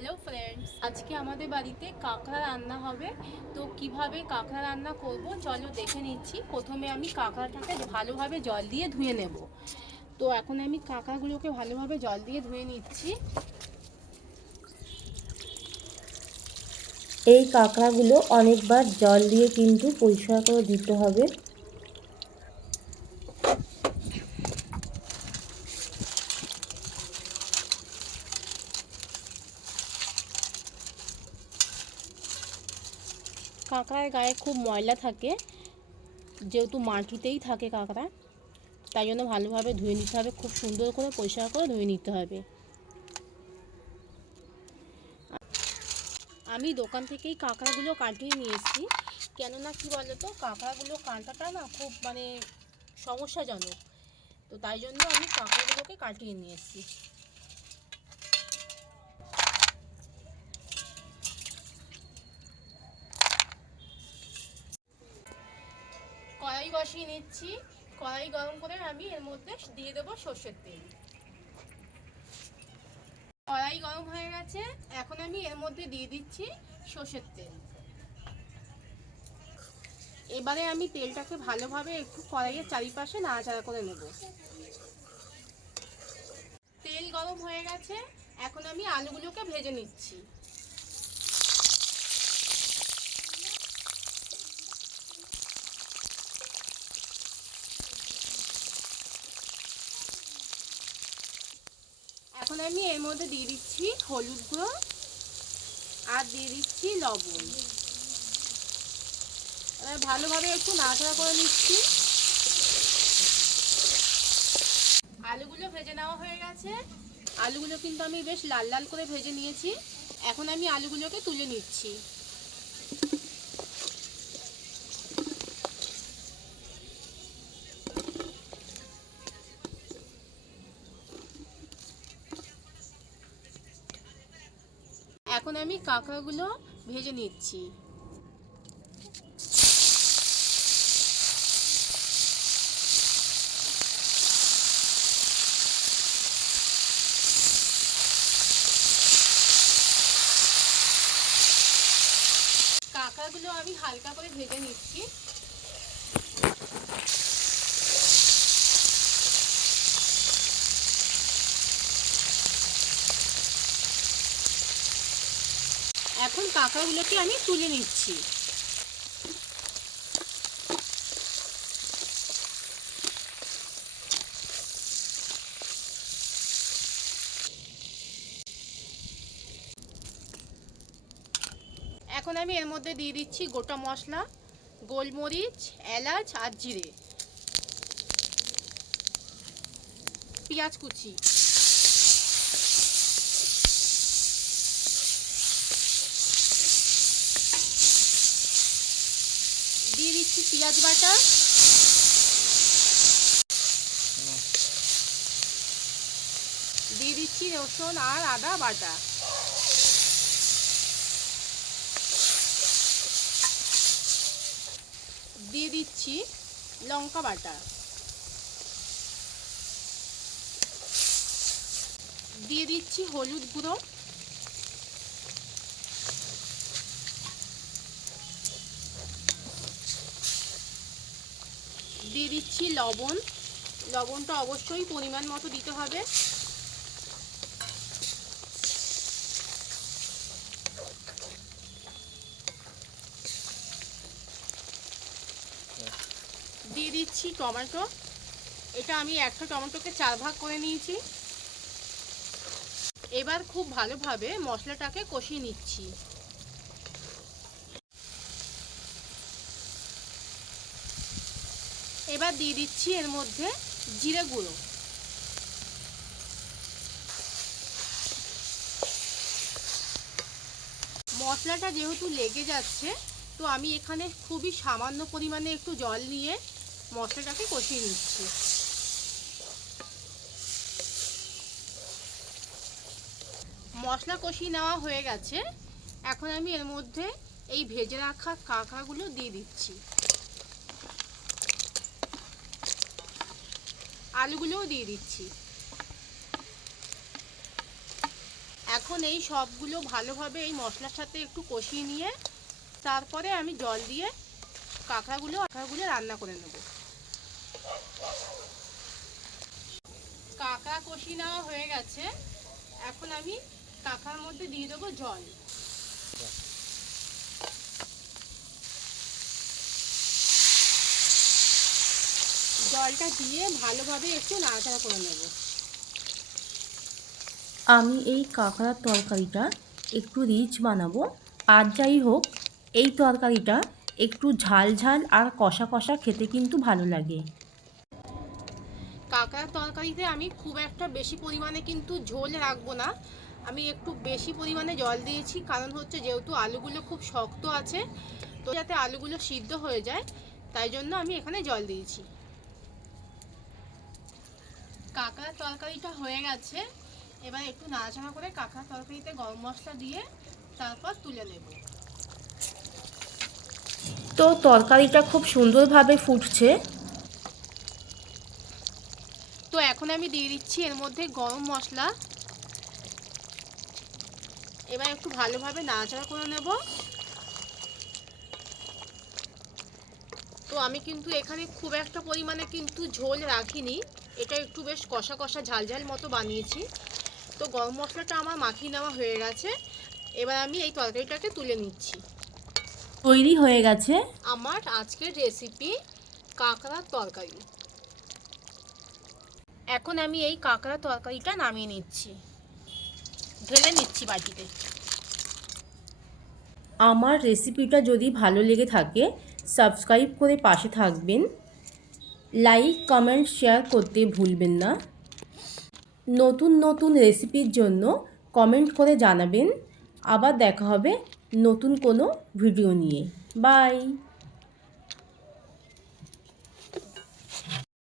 Hello friends আজকে আমাদের বাড়িতে কাঁকড়া রান্না হবে। তো কীভাবে কাঁকড়া রান্না করব? চলো দেখে নিচ্ছি। প্রথমে আমি কাঁকড়াটাকে ভালোভাবে জল দিয়ে ধুয়ে নেব। তো এখন আমি কাঁকড়াগুলোকে ভালোভাবে জল দিয়ে ধুয়ে নিচ্ছি। এই কাঁকড়াগুলো অনেকবার জল দিয়ে কিন্তু পরিষ্কার করে দিতে হবে। কাঁকড়ার গায়ে খুব ময়লা থাকে, যেহেতু মাটিতেই থাকে কাঁকড়া, তাই জন্য ভালোভাবে ধুয়ে নিতে হবে, খুব সুন্দর করে পরিষ্কার করে ধুয়ে নিতে হবে। আমি দোকান থেকেই কাঁকড়াগুলো কাটিয়ে নিয়ে এসেছি, কেননা কী বলো তো কাঁকড়াগুলো কাঁটাটা না খুব মানে সমস্যাজনক, তো তাই জন্য আমি কাঁকড়াগুলোকে কাটিয়ে নিয়ে এসেছি। কড়াই বসিয়ে নিচ্ছি। কড়াই গরম করে আমি এর মধ্যে দিয়ে দেবো সর্ষের তেল। কড়াই গরম হয়ে গেছে। এখন আমি এর মধ্যে দিয়ে দিচ্ছি সর্ষের তেল। এবারে আমি তেলটাকে ভালোভাবে একটু কড়াইয়ের চারিপাশে নাড়াচাড়া করে নেব। তেল গরম হয়ে গেছে। এখন আমি আলুগুলোকে ভেজে নিচ্ছি। এখন আমি এর মধ্যে দিয়ে দিচ্ছি হলুদ গুঁড়ো আর দিয়ে দিচ্ছি লবণ। এবার ভালোভাবে একটু নাড়াচাড়া করে নিচ্ছি। আলুগুলো ভেজে নেওয়া হয়ে গেছে। আলুগুলো কিন্তু আমি বেশ লাল লাল করে ভেজে নিয়েছি। এখন আমি আলুগুলোকে তুলে নিচ্ছি। এখন আমি কাঁকড়াগুলো ভেজে নিচ্ছি। কাঁকড়াগুলো আমি হালকা করে ভেজে নিচ্ছি। এখন কাঁকড়াগুলোকে আমি তুলে নিচ্ছি। এখন আমি এর মধ্যে দিয়ে দিচ্ছি গোটা মশলা, গোলমরিচ, এলাচ আর জিরে। পেঁয়াজ কুচি। দিয়ে দিচ্ছি পেঁয়াজ বাটা। দিয়ে দিচ্ছি রসুন আর আদা বাটা। দিয়ে দিচ্ছি লঙ্কা বাটা। দিয়ে দিচ্ছি হলুদ গুঁড়ো। দিয়ে দিচ্ছি লবণ। লবণটা অবশ্যই পরিমাণ মতো দিতে হবে। দিয়ে দিচ্ছি টমেটো। এটা আমি একটা টমেটোকে চার ভাগ করে নিয়েছি। এবার খুব ভালোভাবে মশলাটাকে কষিয়ে নিচ্ছি। এবার দিয়ে দিচ্ছি এর মধ্যে জিরে গুঁড়ো। মশলাটা যেহেতু লেগে যাচ্ছে, তো আমি এখানে খুবই সামান্য পরিমাণে একটু জল নিয়ে মশলাটাকে কষিয়ে নিচ্ছি। মশলা কষিয়ে নেওয়া হয়ে গেছে। এখন আমি এর মধ্যে এই ভেজে রাখা কাঁকড়াগুলো দিয়ে দিচ্ছি। আলুগুলোও দিয়ে দিচ্ছি। এখন এই সবগুলো ভালোভাবে এই মশলার সাথে একটু কষিয়ে নিয়ে, তারপরে আমি জল দিয়ে কাঁকড়াগুলো কাঁকড়াগুলো রান্না করে নেব। কাঁকড়া কষি নেওয়া হয়ে গেছে। এখন আমি কাঁকড়ার মধ্যে দিয়ে দেবো জল। জলটা দিয়ে ভালোভাবে একটু নাড়াচাড়া করে নেব। আমি এই কাঁকড়ার তরকারিটা একটু রিচ বানাবো। আর যাই হোক এই তরকারিটা একটু ঝাল ঝাল আর কষা কষা খেতে কিন্তু ভালো লাগে। কাঁকড়ার তরকারিতে আমি খুব একটা বেশি পরিমাণে কিন্তু ঝোল রাখব না। আমি একটু বেশি পরিমাণে জল দিয়েছি কারণ হচ্ছে যেহেতু আলুগুলো খুব শক্ত আছে তো যাতে আলুগুলো সিদ্ধ হয়ে যায় তাই জন্য আমি এখানে জল দিয়েছি। কাঁকড়ার তরকারিটা হয়ে গেছে। এবার একটু নাড়াচাড়া করে কাঁকড়ার তরকারিতে গরম মশলা দিয়ে তারপর তুলে নেব। তো তরকারিটা খুব সুন্দরভাবে ফুটছে। তো এখন আমি দিয়ে দিচ্ছি এর মধ্যে গরম মশলা। এবার একটু ভালোভাবে নাড়াচাড়া করে নেব। তো আমি কিন্তু এখানে খুব একটা পরিমাণে কিন্তু ঝোল রাখিনি। এটা একটু বেশ কষা কষা ঝাল ঝাল মতো বানিয়েছি। তো গরম মশলাটা আমার মাখিয়ে নেওয়া হয়ে গেছে। এবার আমি এই তরকারিটাকে তুলে নিচ্ছি। তৈরি হয়ে গেছে। আমার আজকের রেসিপি কাঁকড়ার তরকারি। এখন আমি এই কাঁকড়া তরকারিটা নামিয়ে নিচ্ছি। ঢেলে নিচ্ছি বাটিতে। আমার রেসিপিটা যদি ভালো লেগে থাকে সাবস্ক্রাইব করে পাশে থাকবেন। লাইক কমেন্ট শেয়ার করতে ভুলবেন না। নতুন নতুন রেসিপির জন্য কমেন্ট করে জানাবেন। আবার দেখা হবে নতুন কোনো ভিডিও নিয়ে। বাই